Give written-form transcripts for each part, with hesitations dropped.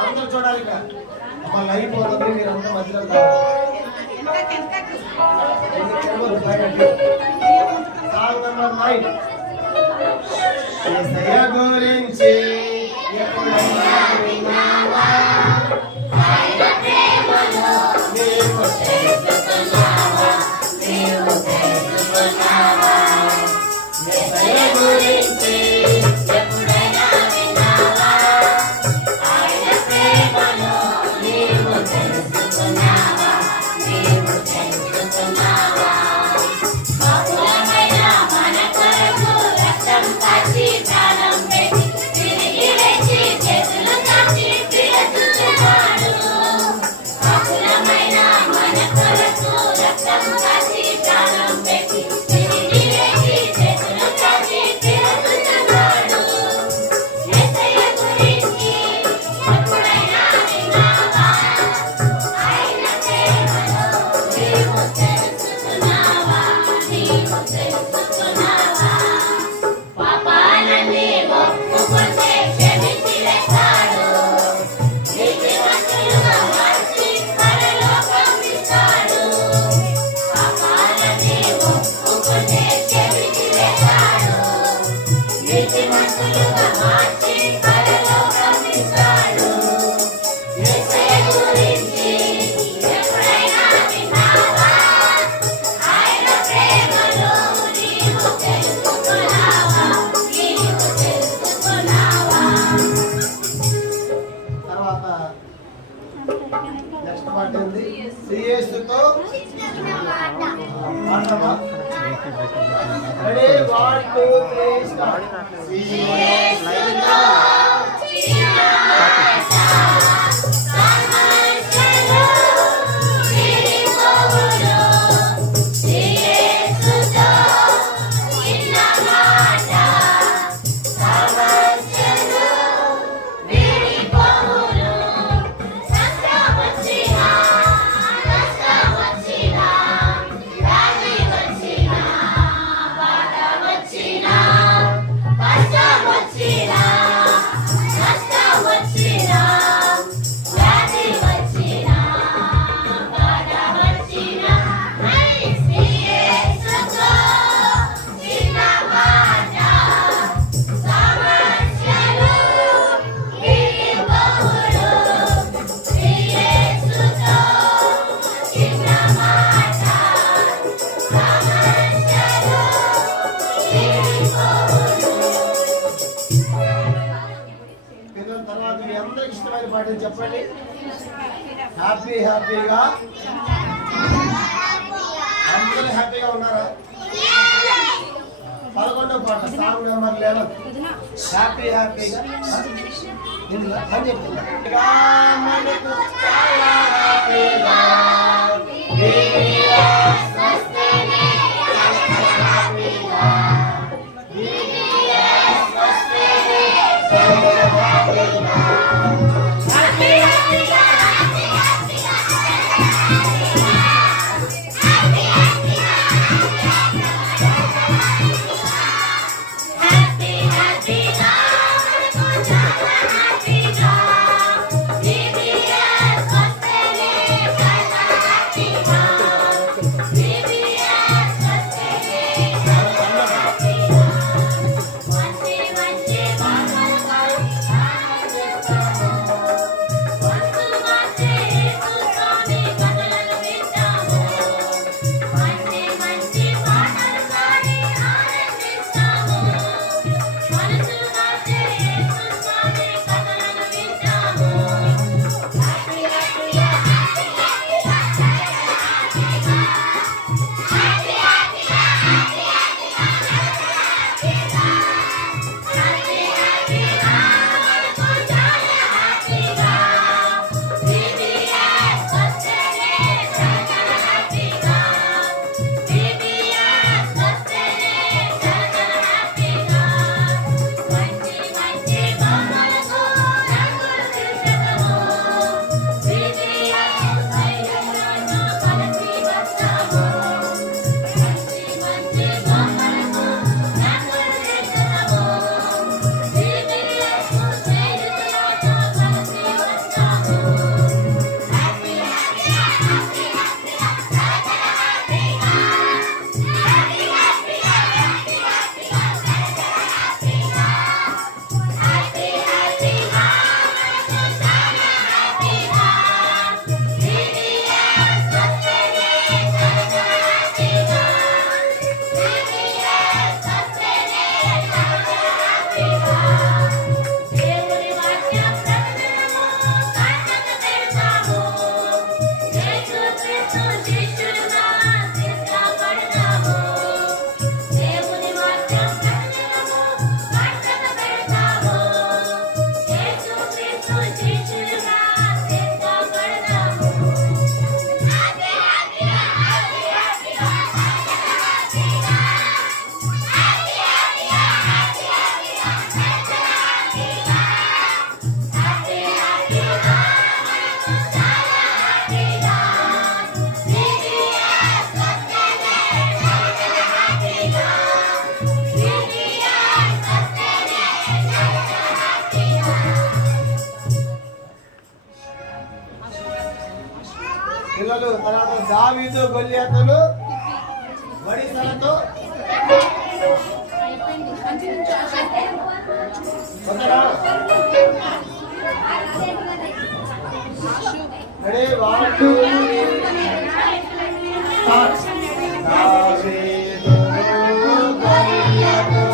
అందరూ చూడాలి. మా లైఫ్ పోతుంది, మీరు అంతా మధ్యలో గురించి చెప్పండి. హ్యాపీగా అందరూ హ్యాపీగా ఉన్నారా? 11వ పాట సాంగ్ నెంబర్ 11 హ్యాపీగా అని చెప్తున్నా. మనకు చాలా హ్యాపీగా దావీదు గొల్యాతులు వడిసలతో రెడీ 1 2 స్టార్ట్. దావీదు గొల్యాతులు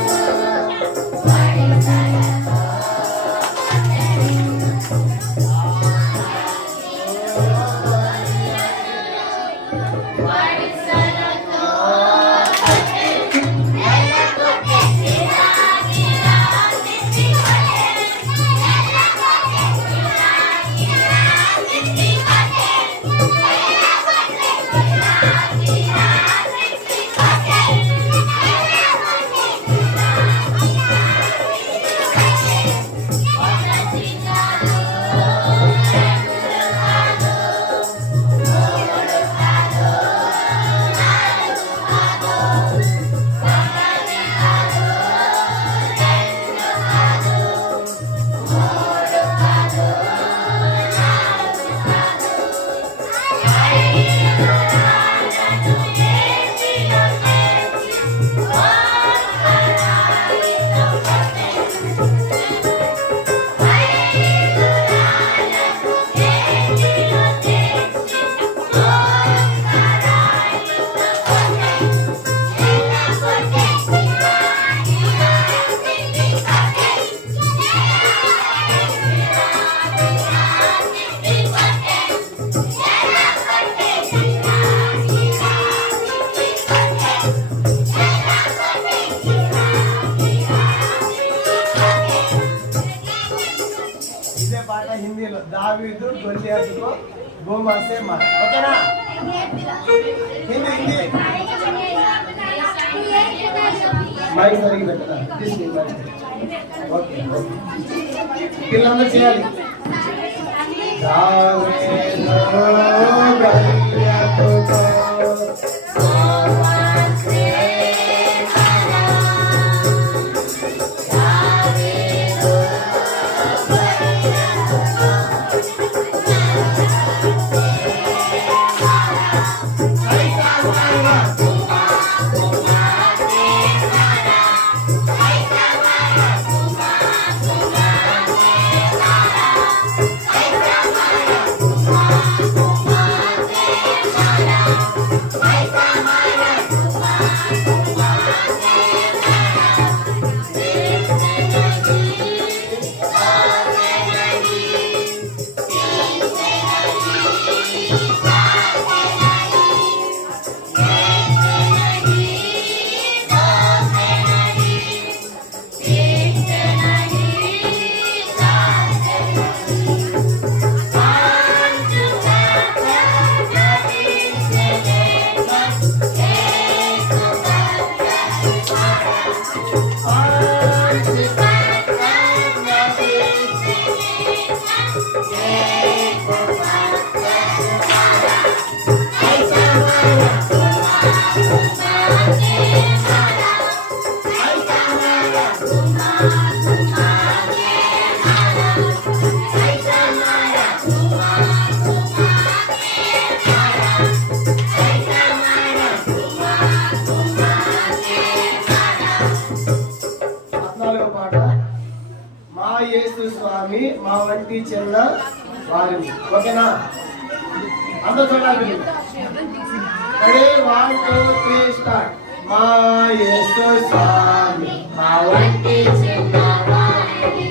హిందీలో దావీదు గొల్యాతుకు గోమాసే మార్. ఓకేనా? హిందీ హిందీ మైక్ సరిగ్గా పెట్టరా? ఓకే పిల్లలందరూ చేయాలి. దావీదు గొల్యాతుకు స్వామి మా వంటి చిన్న వారిని. ఓకేనా? అందరూ చూడాలి. Ready 1 2 3 start. మా యేసు స్వామి మా వంటి చిన్న వారిని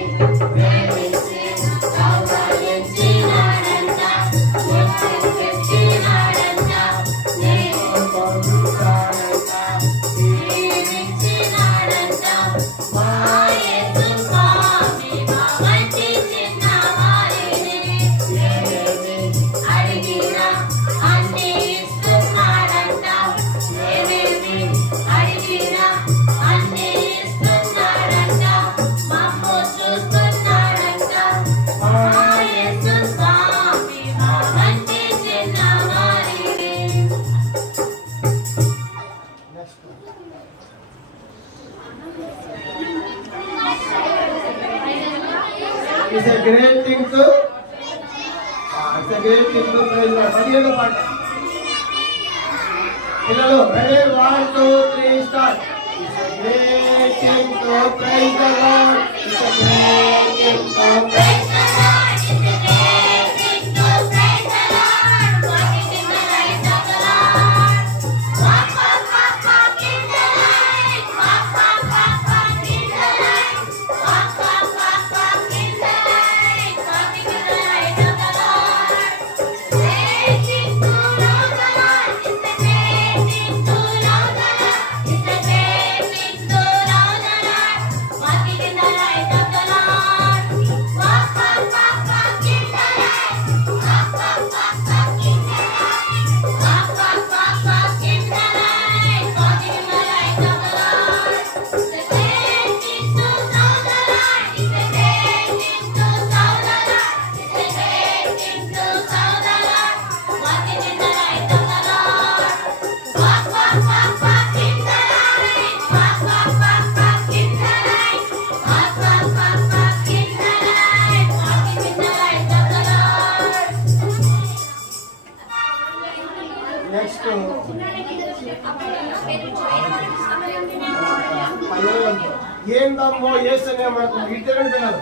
It's a great thing to praise God. 17వ పాట పిల్లలు ready 1 2 3 start. It's a great thing to praise the Lord. It's a great thing to praise the Lord. It's a great thing to praise the Lord. Walking in the light of the Lord. Walk, walk, walk, walk in the light. Walk, walk, walk, walk in the light. Walk, walk, walk, walk in the light. Walking in the light of the Lord. Great thing to know the Lord. It's a great thing to know the Lord. It's a great thing to know the Lord. Walking in the light of the Lord. Walk, walk, walk, walk in the light. Walk, walk, walk, walk in the light. Walk, walk, walk, walk in the light. Walking in the light of the Lord. It's a great thing to know the Lord. It's a great thing to know the Lord. It's a great thing to know the Lord. Walking in the light of the Lord. Walk, walk, walk, walk in the light. Walk, walk, walk, walk in the light. Walk, walk, walk, walk in the light. Walking in the light of the Lord. Next ఏందమ్మో ఏసనే మనకు ఇద్దరు పిల్లలు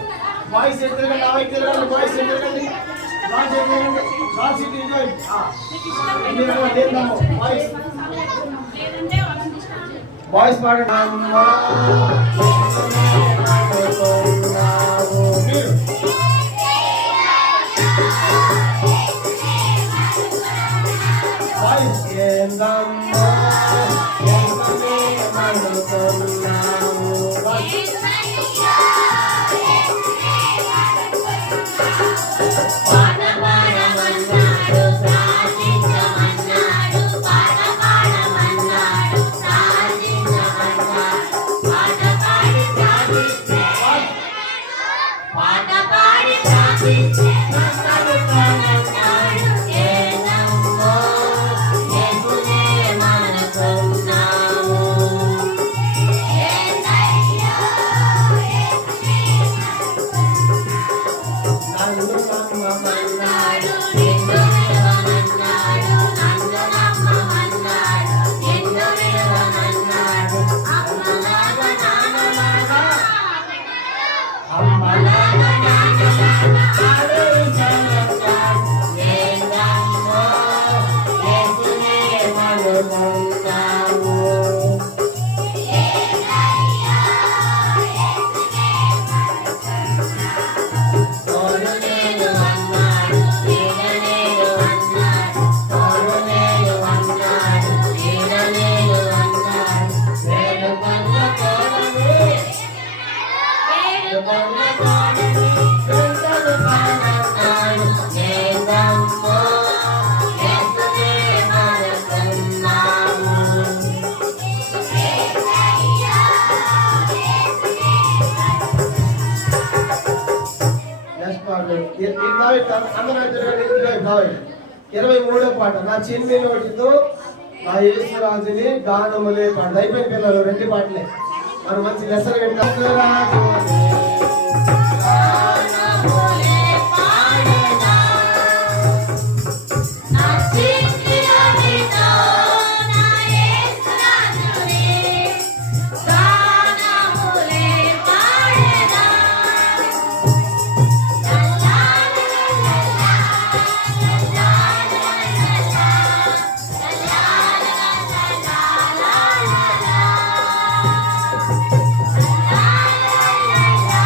boys ఎదురుగా నావైపు తిరగండి, boys ఎదురుగండి, boys ఎదురుగండి, బాయ్స్ ఇటు ఏందమ్మో బాయ్స్ బాయ్స్ పాడండి. మీరు బాయ్స్ ఏందమ్మో ఏందమే మనకున్నాము. పాట పాడమన్నాడు, ప్రార్థించమన్నాడు. పాట పాడమన్నాడు, ప్రార్థించమన్నాడు. పాట పాడి ప్రార్థిస్తే, పాట పాడి ప్రార్థిస్తే మనకున్నాడు. ఏదమ్మో యేసునే మనకున్నాము. ఏదయ్యో యేసునే మనకున్నాడు. నిన్ను విలువనన్నాడు, నన్ను నమ్మమన్నాడు. నిన్ను విలువనన్నాడు, అమ్మలాగా నాన్నలాగా, అమ్మలాగా నాన్నలాగా ఆదరించమన్నాడు. ఏదమ్మో యేసునే మనకున్నాము. ఏదయ్యో యేసునే తోడు నేను అన్నాడు, నీడ నేను అన్నాడు. తోడు నేను అన్నాడు, నీడ నేను అన్నాడు. వేడుకొన్న తోడుని, వేడుకొన్న తోడుని వెంటను కానన్నాడు. ఏదమ్మో యేసునే మనకున్నాము. ఏదయ్యో నెక్స్ట్ పాట అందరూ 23వ పాట. నా చిన్ని నోటితో నా యేసురాజుని గానములే పాట. అయిపోయిన పిల్లలు 2 పాటలే. మనం మంచి లెసన్ వింటాం. గానములే పాడెదా, నా చిన్ని నోటితో నా యేసురాజుని గానములే పాడెదా. లల్లా లల్లా లల్లా లల్లా లల్లా లల్లా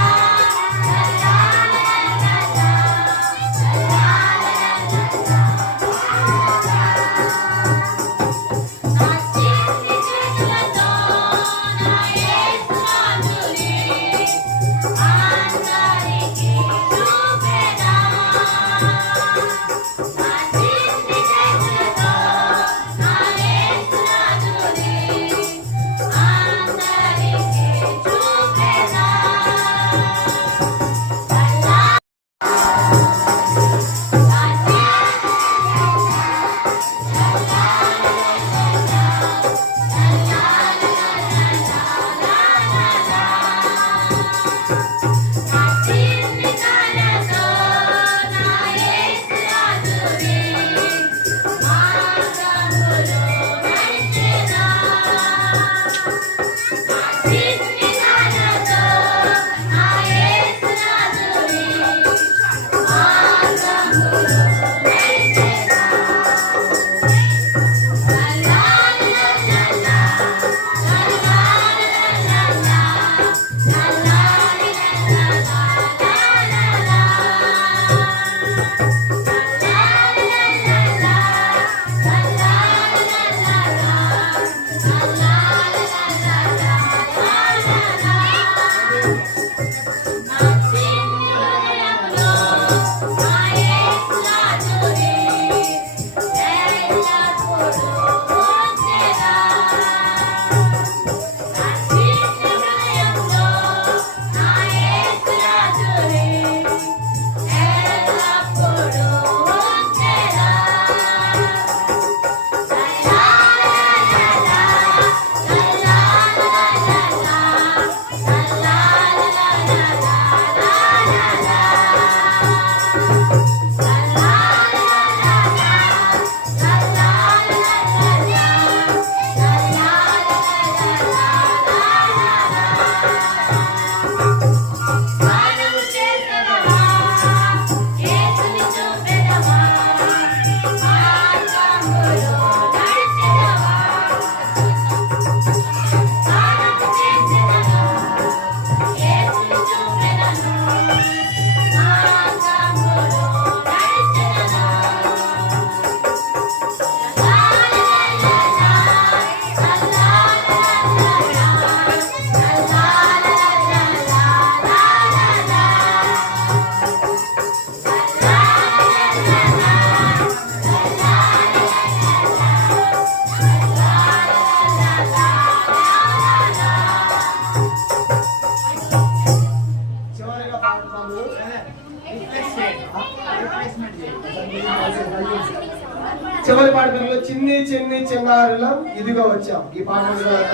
చివరి పాట పిల్లలు చిన్ని చిన్నారులం ఇదిగో వచ్చాం. ఈ పాట తర్వాత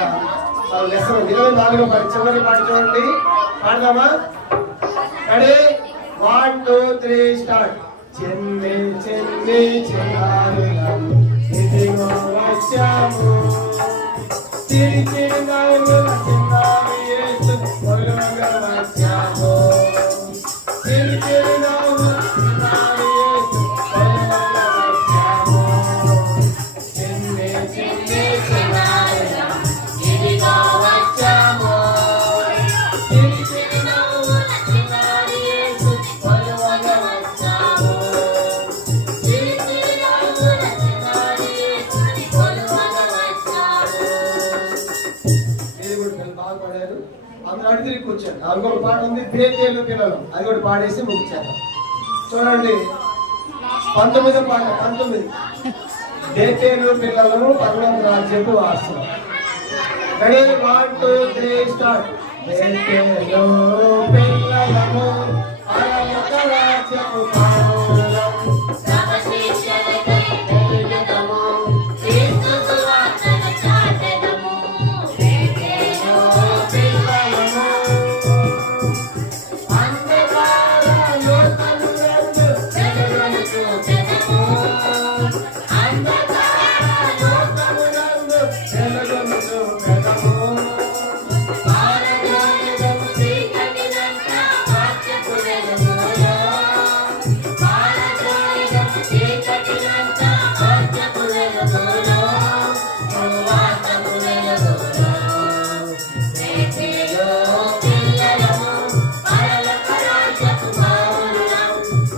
లెసన్ 24వ పాట చివరి పాట చూడండి. పాడదామా? Ready 1 2 3 start. చిన్ని చిన్నారులం ఇదిగో వచ్చాము. చిన్ని నవ్వుల చిన్నారి యేసు కొలువుగా వచ్చాము. చిన్ని నవ్వుల చిన్నారి యేసు కొలువుగా వచ్చాము. చిన్ని చిన్నారులం ఇదిగో వచ్చాము. చిన్ని నవ్వుల చిన్నారి యేసు కొలువుగా వచ్చాము. చిన్ని నవ్వుల చిన్నారి యేసు కొలువుగా వచ్చాము. ఇది కూడా పిల్లలు బాగా పాడారు. అందరూ అడిగి తిరిగి కూర్చోండి. ఇంకొక పాట ఉంది బేతేలు పిల్లలు, అది కూడా పాడేసి ముగించారు. చూడండి 19వ పాట 19 బేతేలు పిల్లలను పర్వత రాజ్యపు వాసం. Ready 1 2 3 start. బేతేలు పిల్లలను పర్వత రాజ్యపు పావులం. సమశిష్యులకై వెలుగుదము, క్రీస్తు సువార్తను చాటెదము. బేతేలు పిల్లలను అంధకార లోకమునందు వెలుగును చూపెదము. అంధకార లోకమునందు వెలుగును చూపెదము. పారదోలెదము చీకటినంతా వాక్యపు వెలుగులో. పారదోలెదము చీకటినంతా వాక్యపు వెలుగులో. సువార్తపు వెలుగులో. బేతేలు పిల్లలము పరలోక రాజ్యపు పౌరులం.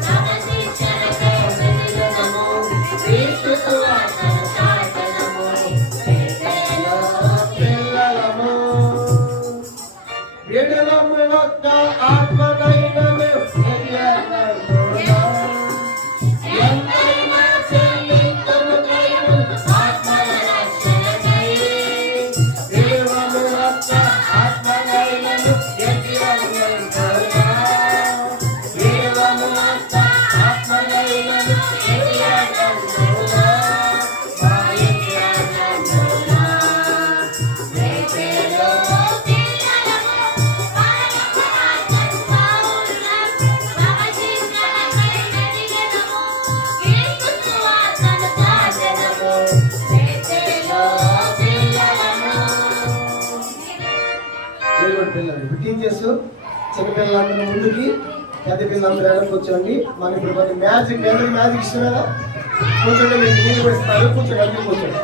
సమశిష్యులకై వెలుగుదము, క్రీస్తు సువార్తను చాటెదము. బేతేలు పిల్లలము విడుదలము యొక్క ఆత్మనైనను ఎంతైనా చెల్లింతుము కరుణు ఆత్మల రక్షణకై. విడుదలము యొక్క ఆత్మనైనను విడువము వస్త ఆత్మలైనను ఎదియాడందులో. మా ఎదియాడందులో. బేతేలు పిల్లలము పరలోక రాజ్యపు పౌరులం. సమశిష్యులకై వెలుగుదము, క్రీస్తు సువార్తను చాటెదము. బేతేలు పిల్లలము. పిల్లలు ఇప్పుడు టీచర్స్ చిన్న పిల్లలందరూ ముందుకి, పెద్ద పిల్లలందరూ వెనక్కి కూర్చోండి. మన ఇప్పుడు మ్యాజిక్ ఇష్టం కదా, కూర్చోండి. మీకు నీళ్ళు కూడా ఇస్తారు, కూర్చోండి, అందరూ కూర్చోండి.